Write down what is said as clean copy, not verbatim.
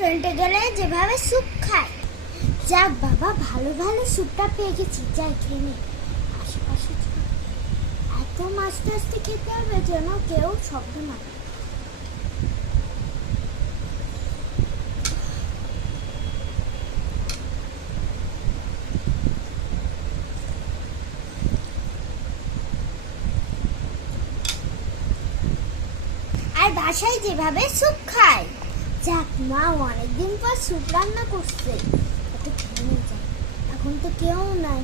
রেস্টুরেন্টে গেলে যেভাবে স্যুপ খায়, যাক বাবা ভালো ভালো স্যুপটা পেয়ে গেছি, যাই খেয়ে নে। আশেপাশে এত আস্তে আস্তে খেতে হবে যেন কেউ শব্দ না করে। আর বাসায় যেভাবে স্যুপ খায়, যাক মা অনেকদিন পর স্যুপ রান্না করছে, ওটা খেয়ে নিয়ে যায়। এখন তো কেউ নাই।